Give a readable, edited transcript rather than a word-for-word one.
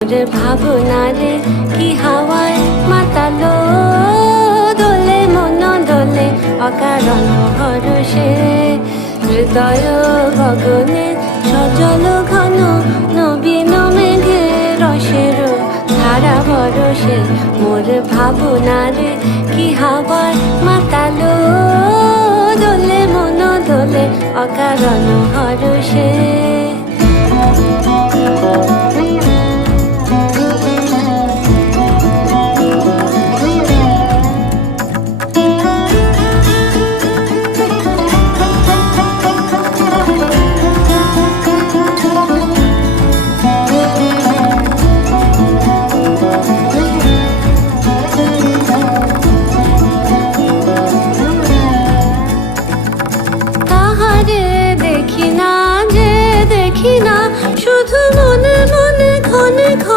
মোর ভাবনারে কি হাওয়ায় মাতালো দোলে মন দোলে অকারণ হরষে হৃদয় গগনে সজল ঘন নবীন মেঘে রসের ধারা বরসে মোর ভাবনারে কি হাওয়ায় মাতালো দোলে মন দোলে অকারণ হরষে